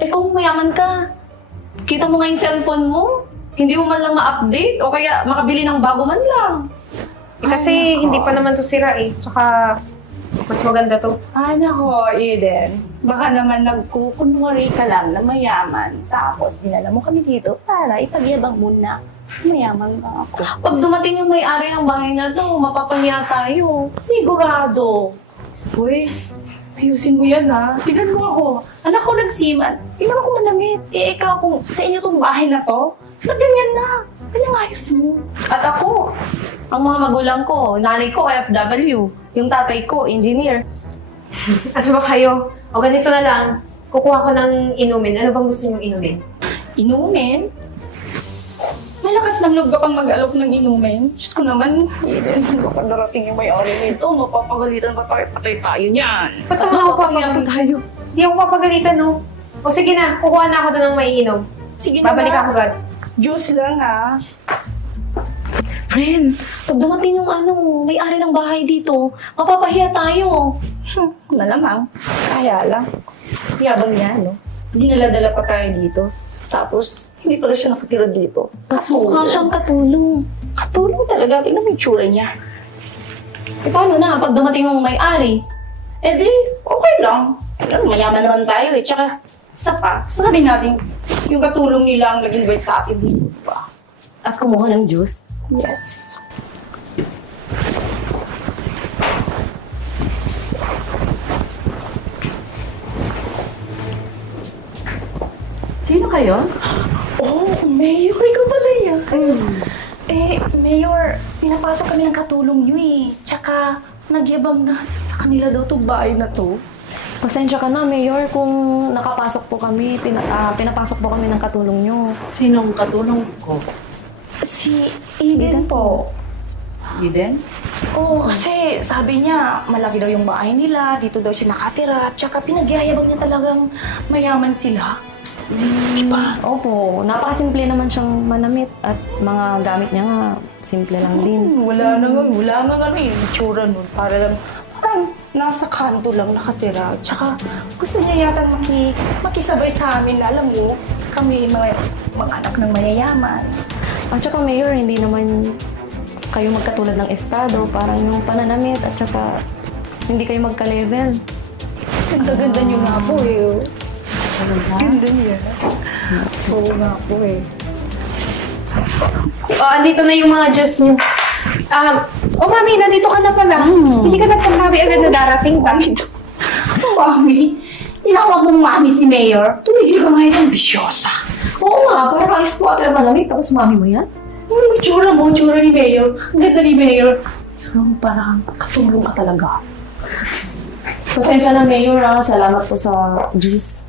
Eh kung mayaman ka, kita mo nga yung cellphone mo, hindi mo man lang ma-update o kaya makabili ng bago man lang. Kasi hindi pa naman to sira eh. Tsaka, mas maganda to. Nako, Eden. Baka naman nagkukunwari ka lang na mayaman. Tapos dinala mo kami dito para ipagyabang mo na mayaman na ako. Pag dumating yung may-ari ng bahay na to, mapapahiya tayo. Sigurado. Uy, ayusin mo yan ha. Tignan mo ako. Anak ko nagsiman. Tingnan ako manamit. Eh, ikaw kung sa inyo tong bahay na to, ba't ganyan na? Kanyang ayos mo. At ako, ang mga magulang ko, nanay ko OFW, yung tatay ko engineer. Ano ba kayo? O ganito na lang. Kukuha ko ng inumin. Ano bang gusto niyong inumin? Inumin? Malakas ng loob ka pang mag-alok ng inumin. Diyos ko naman, Eden, baka darating yung may-ari nito. Mapapagalitan pa tayo, patay tayo niyan. Ba't naman ako papagalitan tayo? Hindi ako papagalitan, no? O sige na, kukuha na ako doon ng maiinom. Sige na Babalik ba? ako, God. Juice lang ha. Friend, pag dumating yung may-ari ng bahay dito, mapapahiya tayo. Malamang. Kaya lang. Yabang niya, no? Dinaladala pa tayo dito. Tapos, hindi pala siya nakatira dito. Mukha siyang katulong. Katulong talaga. Tingnan mo yung tsura niya. E paano na pag dumating yung may-ari? Eh di, okay lang. Alam, mayaman naman tayo eh. Tsaka, isa pa, sabihin natin, yung katulong nila ang nag-invite sa atin dito. Diba? At kumuha ng juice? Yes. Sino kayo? Oh, Mayor, ikaw pala yan. Eh, Mayor, pinapasok kami ng katulong niyo eh. Tsaka, nagyabang na sa kanila daw itong bahay na to. Pasensya ka na, Mayor, kung nakapasok po kami, pinapasok po kami ng katulong nyo. Sinong katulong ko? Si Eden po. Si Eden? Oo, kasi sabi niya, malaki daw yung bahay nila, dito daw siya nakatira, tsaka pinagyayabang niya talagang mayaman sila. Diba? Opo, napakasimple naman siyang manamit at mga gamit niya nga, simple lang din. Wala nga ano yung itsura nun. Parang nasa kanto lang nakatira. Tsaka gusto niya yata makisabay sa amin. Alam mo, kami mga anak ng mayayaman. At saka, Mayor, hindi naman kayo magkatulad ng estado, parang yung pananamit at saka hindi kayo magka-level. Ganda-ganda niyo nga po eh. Ganda niya. Oo nga po eh. Andito na yung mga juice niyo. Mami, nandito ka na pala. Hindi ka nagpasabi agad na darating ka. Mami, tinawag mong mami si Mayor. Tumigil ka ngayon, ambisyosa. Oo nga, parang ice water malamig, tapos mami mo yan? Ano yung tsura mo? Tsura ni Mayor. Ang ganda ni Mayor. Parang katulong ka talaga. Pasensya na, Mayor, salamat po sa juice.